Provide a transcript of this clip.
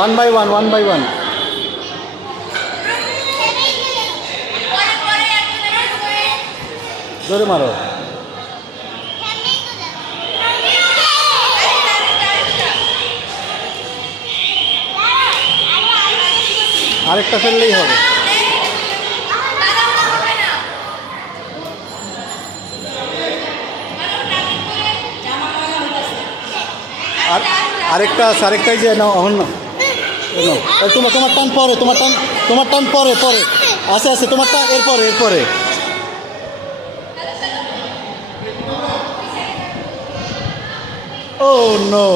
One by one, one by one. জোরে মারো। আরেকটা ফেললেই হবে। আর আরেকটাই যে নাও এখন না, তোমার টান পরে, তোমার টান পরে পরে আছে তোমারটা এরপরে। ও নো।